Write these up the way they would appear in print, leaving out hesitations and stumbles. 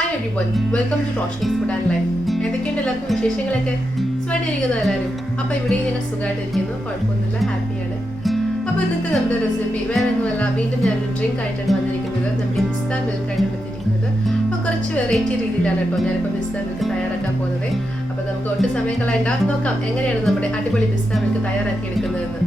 Hi everyone, welcome to ROSHNI'S Food and Life. എന്തൊക്കെയുണ്ട് എല്ലാവർക്കും വിശേഷങ്ങളൊക്കെ? സുഖമായിട്ടിരിക്കുന്നു എല്ലാവരും. അപ്പോൾ ഇവിടെ ഞങ്ങൾ സുഖമായിട്ടിരിക്കുന്നു, കുഴപ്പമൊന്നുമില്ല, ഹാപ്പിയാണ്. അപ്പോൾ ഇന്നത്തെ നമ്മുടെ റെസിപ്പി വേറെ ഒന്നുമല്ല, വീണ്ടും ഞാനൊരു ഡ്രിങ്ക് ആയിട്ടാണ് വന്നിരിക്കുന്നത്. നമ്മുടെ പിസ്ത മിൽക്ക് ആയിട്ടാണ് വന്നിരിക്കുന്നത്. അപ്പോൾ കുറച്ച് വെറൈറ്റി രീതിയിലാണ് കേട്ടോ ഞാനിപ്പോൾ പിസ്ത മിൽക്ക് തയ്യാറാക്കാൻ പോകുന്നത്. അപ്പോൾ നമുക്ക് ഒട്ടും സമയം കളയണ്ട, നോക്കാം എങ്ങനെയാണ് നമ്മുടെ അടിപൊളി പിസ്ത മിൽക്ക് തയ്യാറാക്കി എടുക്കുന്നതെന്ന്.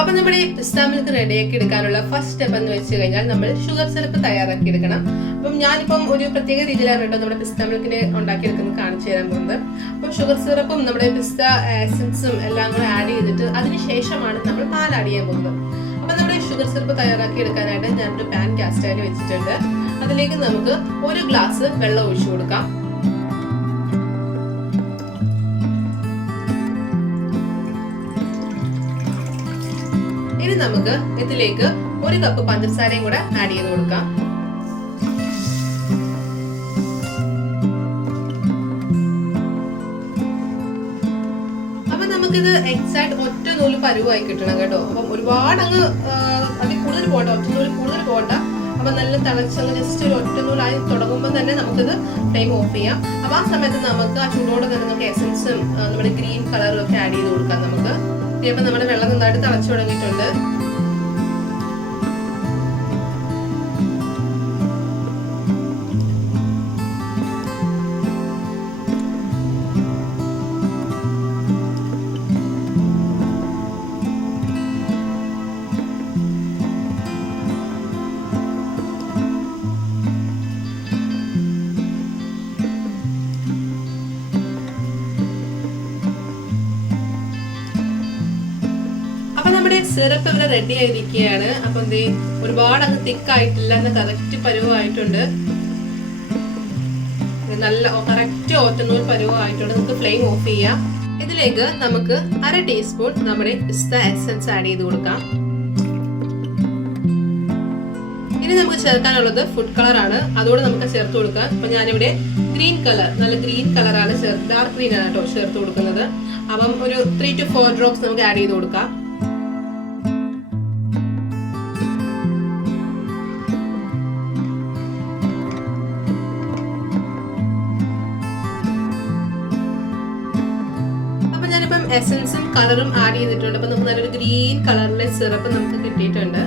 അപ്പോൾ നമ്മുടെ പിസ്ത മിൽക്ക് റെഡിയാക്കി എടുക്കാനുള്ള ഫസ്റ്റ് സ്റ്റെപ്പ് എന്ന് വെച്ച് കഴിഞ്ഞാൽ നമ്മൾ ഷുഗർ സിറപ്പ് തയ്യാറാക്കി എടുക്കണം. അപ്പം ഞാനിപ്പം ഒരു പ്രത്യേക രീതിയിലാണ് കേട്ടോ നമ്മുടെ പിസ്ത മിൽക്കിനെ ഉണ്ടാക്കിയെടുക്കുന്നത് കാണിച്ചു തരാൻ പോകുന്നത്. അപ്പം ഷുഗർ സിറപ്പും നമ്മുടെ പിസ്ത എസൻസും എല്ലാം കൂടെ ആഡ് ചെയ്തിട്ട് അതിനുശേഷമാണ് നമ്മൾ പാൽ ആഡ് ചെയ്യാൻ പോകുന്നത്. അപ്പം നമ്മുടെ ഷുഗർ സിറപ്പ് തയ്യാറാക്കി എടുക്കാനായിട്ട് ഞാനൊരു പാൻ കാസ്റ്റയിൽ വെച്ചിട്ടുണ്ട്. അതിലേക്ക് നമുക്ക് 1 ഗ്ലാസ് വെള്ളം ഒഴിച്ചു കൊടുക്കാം. ഇനി നമുക്ക് ഇതിലേക്ക് 1 കപ്പ് പഞ്ചസാരയും കൂടെ ആഡ് ചെയ്ത് കൊടുക്കാം. അപ്പൊ നമുക്കിത് എക്സാക്ട് ഒറ്റ നൂല് പരുവായി കിട്ടണം കേട്ടോ. അപ്പം ഒരുപാട് അങ്ങ് അതിൽ കൂടുതൽ പോകണ്ട, ഒറ്റ നൂല് കൂടുതൽ പോകണ്ട. അപ്പൊ നല്ല തിളച്ചങ്ങ് ജസ്റ്റ് ഒരു ഒറ്റ നൂലായി തുടങ്ങുമ്പോൾ തന്നെ നമുക്കിത് ഫ്ലെയിം ഓഫ് ചെയ്യാം. അപ്പൊ ആ സമയത്ത് നമുക്ക് ആ ചൂടോടെ തന്നെ നമുക്ക് എസൻസും നമ്മുടെ ഗ്രീൻ കളറും ഒക്കെ ആഡ് ചെയ്ത് കൊടുക്കാം. നമുക്ക് ഇപ്പൊ നമ്മുടെ വെള്ളം നന്നായിട്ട് തിളച്ചു തുടങ്ങിയിട്ടുണ്ട്. അപ്പൊ നമ്മുടെ സിറപ്പ് ഇവിടെ റെഡി ആയിരിക്കുകയാണ്. അപ്പൊ എന്തേ ഒരുപാട് അങ്ങ് തിക്കായിട്ടില്ല, എന്ന് കറക്റ്റ് പരുവമായിട്ടുണ്ട്. നല്ല കറക്റ്റ് ഒറ്റനൂൽ പരുവമായിട്ടുണ്ട്. നമുക്ക് ഫ്ലെയിം ഓഫ് ചെയ്യാം. ഇതിലേക്ക് നമുക്ക് 1/2 ടീസ്പൂൺ നമ്മുടെ പിസ്ത എസൻസ് ആഡ് ചെയ്ത് കൊടുക്കാം. ഇനി നമുക്ക് ചേർക്കാനുള്ളത് ഫുഡ് കളർ ആണ്, അതുകൊണ്ട് നമുക്ക് ചേർത്ത് കൊടുക്കാം. അപ്പൊ ഞാനിവിടെ ഗ്രീൻ കളർ, നല്ല ഗ്രീൻ കളറാണ്, ഡാർക്ക് ഗ്രീൻ ആണ് കേട്ടോ ചേർത്ത് കൊടുക്കുന്നത്. അപ്പം ഒരു 3 to 4 ഡ്രോപ്സ് നമുക്ക് ആഡ് ചെയ്ത് കൊടുക്കാം. ഞാനിപ്പം എസൻസും കളറും ആഡ് ചെയ്തിട്ടുണ്ട്. അപ്പൊ നമുക്ക് നല്ലൊരു ഗ്രീൻ കളറിലെ സിറപ്പ് നമുക്ക് കിട്ടിയിട്ടുണ്ട്.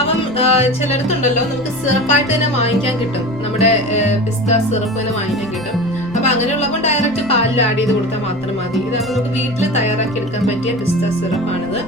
അപ്പം ചിലയിടത്തുണ്ടല്ലോ നമുക്ക് സിറപ്പായിട്ട് തന്നെ വാങ്ങിക്കാൻ കിട്ടും, നമ്മുടെ പിസ്ത സിറപ്പ് തന്നെ വാങ്ങിക്കാൻ കിട്ടും. അപ്പൊ അങ്ങനെയുള്ളപ്പോൾ ഡയറക്റ്റ് പാലിൽ ആഡ് ചെയ്ത് കൊടുത്താൽ മാത്രം മതി. ഇതാകുമ്പോൾ നമുക്ക് വീട്ടിൽ തയ്യാറാക്കി എടുക്കാൻ പറ്റിയ പിസ്ത സിറപ്പാണിത്.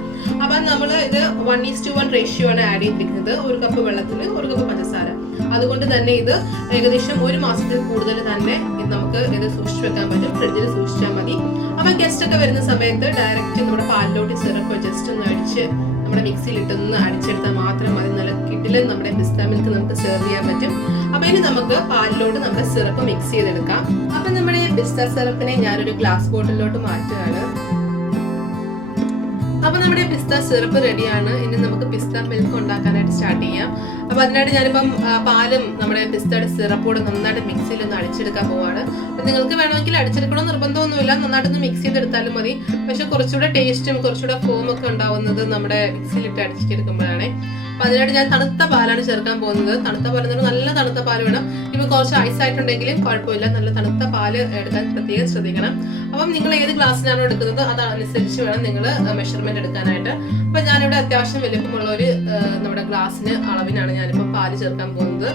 അപ്പം നമ്മൾ ഇത് 1:1 റേഷ്യോ ആണ് ആഡ് ചെയ്തിരിക്കുന്നത്. 1 കപ്പ് വെള്ളത്തിന് 1 കപ്പ് പഞ്ചസാര. അതുകൊണ്ട് തന്നെ ഇത് ഏകദേശം 1 മാസത്തിൽ കൂടുതൽ തന്നെ നമുക്ക് ഇത് സൂക്ഷിച്ചു വെക്കാൻ പറ്റും. ഫ്രിഡ്ജിൽ സൂക്ഷിച്ചാൽ മതി. അപ്പൊ ഗസ്റ്റ് ഒക്കെ വരുന്ന സമയത്ത് ഡയറക്റ്റ് നമ്മുടെ പാലിലോട്ട് സിറപ്പ് ജസ്റ്റ് ഒന്ന് അടിച്ച് നമ്മുടെ മിക്സിയിൽ ഇട്ടൊന്ന് അടിച്ചെടുത്താൽ മാത്രം മതി. നല്ല കിടിലൻ നമ്മുടെ പിസ്ത മിൽക്ക് നമുക്ക് സെർവ് ചെയ്യാൻ പറ്റും. അപ്പൊ ഇനി നമുക്ക് പാലിലോട്ട് നമ്മുടെ സിറപ്പ് മിക്സ് ചെയ്തെടുക്കാം. അപ്പൊ നമ്മുടെ പിസ്ത സിറപ്പിനെ ഞാനൊരു ഗ്ലാസ് ബോട്ടിലോട്ട് മാറ്റുകയാണ്. അപ്പൊ നമ്മുടെ പിസ്ത സിറപ്പ് റെഡിയാണ്. ഇനി നമുക്ക് പിസ്ത മിൽക്ക് ഉണ്ടാക്കാനായിട്ട് സ്റ്റാർട്ട് ചെയ്യാം. അപ്പൊ അതിനായിട്ട് ഞാനിപ്പം പാലും നമ്മുടെ പിസ്തയുടെ സിറപ്പോടെ നന്നായിട്ട് മിക്സിയിൽ ഒന്ന് അടിച്ചെടുക്കാൻ പോവാണ്. അപ്പൊ നിങ്ങൾക്ക് വേണമെങ്കിൽ അടിച്ചെടുക്കണമെന്ന് നിർബന്ധമൊന്നുമില്ല, നന്നായിട്ടൊന്ന് മിക്സ് ചെയ്തെടുത്താലും മതി. പക്ഷെ കുറച്ചുകൂടെ ടേസ്റ്റും കുറച്ചുകൂടെ ഫോം ഒക്കെ ഉണ്ടാവുന്നത് നമ്മുടെ മിക്സിയിലിട്ട് അടിച്ചെടുക്കുമ്പോഴാണ്. അപ്പൊ അതിനായിട്ട് ഞാൻ തണുത്ത പാലാണ് ചേർക്കാൻ പോകുന്നത്. തണുത്ത പാൽ എന്ന് പറഞ്ഞാൽ നല്ല തണുത്ത പാൽ വേണം. ഇപ്പൊ കുറച്ച് ഐസ് ആയിട്ടുണ്ടെങ്കിലും കുഴപ്പമില്ല, നല്ല തണുത്ത പാല് എടുക്കാൻ പ്രത്യേകം ശ്രദ്ധിക്കണം. അപ്പം നിങ്ങൾ ഏത് ഗ്ലാസ്സിലാണോ എടുക്കുന്നത് അതനുസരിച്ച് വേണം നിങ്ങൾ മെഷർമെന്റ് എടുക്കാനായിട്ട്. അപ്പൊ ഞാനിവിടെ അത്യാവശ്യം വലിപ്പമുള്ള ഒരു നമ്മുടെ ഗ്ലാസ്സിന് അളവിനാണ് ഞാനിപ്പോ പാല് ചേർക്കാൻ പോകുന്നത്.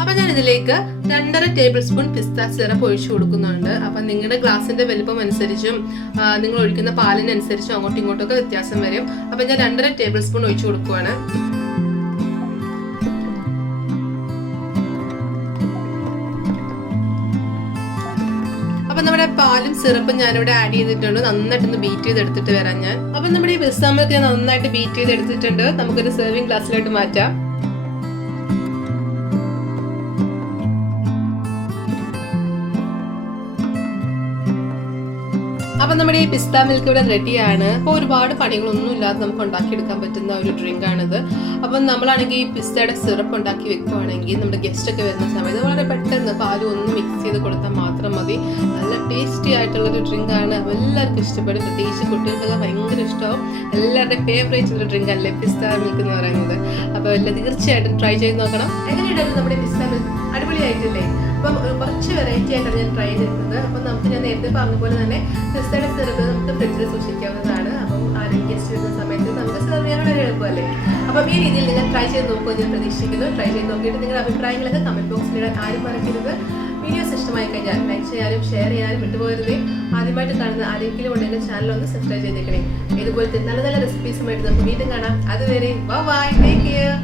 അപ്പൊ ഞാൻ ഇതിലേക്ക് 2.5 ടേബിൾ സ്പൂൺ പിസ്ത സിറപ്പ് ഒഴിച്ചു കൊടുക്കുന്നുണ്ട്. അപ്പൊ നിങ്ങളുടെ ഗ്ലാസിന്റെ വലിപ്പം അനുസരിച്ചും നിങ്ങൾ ഒഴിക്കുന്ന പാലിനനുസരിച്ചും അങ്ങോട്ടും ഇങ്ങോട്ടും ഒക്കെ വ്യത്യാസം വരും. അപ്പൊ ഞാൻ 2.5 ടേബിൾ സ്പൂൺ ഒഴിച്ചു കൊടുക്കുവാണ്. അപ്പൊ നമ്മുടെ പാലും സിറപ്പും ഞാനിവിടെ ആഡ് ചെയ്തിട്ടുണ്ട്. നന്നായിട്ടൊന്ന് ബീറ്റ് ചെയ്തെടുത്തിട്ട് വരാം ഞാൻ. അപ്പൊ നമ്മുടെ ഈ പിസ്ത മിൽക്ക് ഞാൻ നന്നായിട്ട് ബീറ്റ് ചെയ്തെടുത്തിട്ടുണ്ട്. നമുക്കൊരു സെർവിങ് ഗ്ലാസ്സിലോട്ട് മാറ്റാം. അപ്പൊ നമ്മുടെ ഈ പിസ്ത മിൽക്ക് ഇവിടെ റെഡിയാണ്. അപ്പോൾ ഒരുപാട് പണികളൊന്നും ഇല്ലാതെ നമുക്ക് ഉണ്ടാക്കിയെടുക്കാൻ പറ്റുന്ന ഒരു ഡ്രിങ്ക് ആണിത്. അപ്പം നമ്മളാണെങ്കിൽ ഈ പിസ്തയുടെ സിറപ്പ് ഉണ്ടാക്കി വെക്കുവാണെങ്കിൽ നമ്മുടെ ഗസ്റ്റ് ഒക്കെ വരുന്ന സമയത്ത് വളരെ പെട്ടെന്ന് പാലും ഒന്ന് മിക്സ് ചെയ്ത് കൊടുത്താൽ മാത്രം മാത്രം മതി. നല്ല ടേസ്റ്റി ആയിട്ടുള്ളൊരു ഡ്രിങ്കാണ്. എല്ലാവർക്കും ഇഷ്ടപ്പെടും. പ്രത്യേകിച്ച് കുട്ടികൾക്കൊക്കെ ഭയങ്കര ഇഷ്ടമാവും. എല്ലാവരുടെയും ഫേവറേറ്റ് ഒരു ഡ്രിങ്ക് അല്ലേ പിസ്ത മിൽക്ക് എന്ന് പറയുന്നത്. അപ്പോൾ എല്ലാം തീർച്ചയായിട്ടും ട്രൈ ചെയ്ത് നോക്കണം. എങ്ങനെയുണ്ടായിരുന്നു നമ്മുടെ പിസ്ത മിൽക്ക്? അടിപൊളിയായിട്ടില്ലേ? അപ്പം കുറച്ച് വെറൈറ്റി ആയിട്ടാണ് ഞാൻ ട്രൈ ചെയ്തിരുന്നത്. അപ്പം നമുക്ക് ഞാൻ നേരത്തെ പറഞ്ഞ പോലെ തന്നെ പിസ്തയുടെ സിറപ്പ് നമുക്ക് ഫ്രിഡ്ജിൽ സൂക്ഷിക്കാവുന്നതാണ്. അപ്പം ആരും ഗസ്റ്റ് വരുന്ന സമയത്ത് നമുക്ക് സെർവ് ചെയ്യാൻ വളരെ എളുപ്പമല്ലേ. അപ്പം ഈ രീതിയിൽ നിങ്ങൾ ട്രൈ ചെയ്ത് നോക്കുമെന്ന് ഞാൻ പ്രതീക്ഷിക്കുന്നു. ട്രൈ ചെയ്ത് നോക്കിയിട്ട് നിങ്ങളുടെ അഭിപ്രായങ്ങളൊക്കെ കമൻറ്റ് ബോക്സിൽ ഇടാൻ ആരും മറക്കരുത്. വീഡിയോസ് ഇഷ്ടമായി കഴിഞ്ഞാൽ ലൈക്ക് ചെയ്യാനും ഷെയർ ചെയ്യാനും വിട്ടുപോകരുതേ. ആദ്യമായിട്ട് കാണുന്ന ആരെങ്കിലും ഉണ്ടെങ്കിൽ ചാനൽ ഒന്ന് സബ്സ്ക്രൈബ് ചെയ്തേക്കണേ. ഇതുപോലത്തെ നല്ല നല്ല റെസിപ്പീസുമായിട്ട് നമുക്ക് വീണ്ടും കാണാം. അതുവരെ ബൈ, ടേക്ക് കെയർ.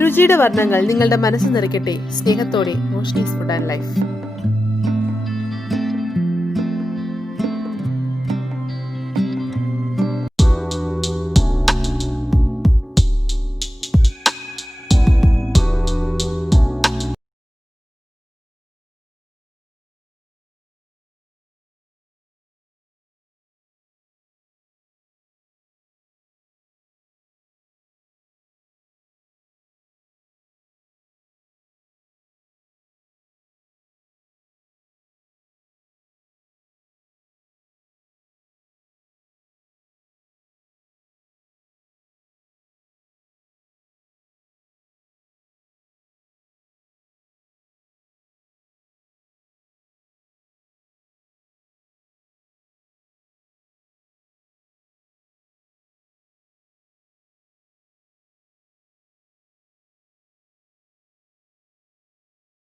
രുചിയുടെ വർണ്ണങ്ങൾ നിങ്ങളുടെ മനസ്സ് നിറയ്ക്കട്ടെ. സ്നേഹത്തോടെ റോഷ്നീസ് ഫുഡ് ആൻഡ് ലൈഫ്.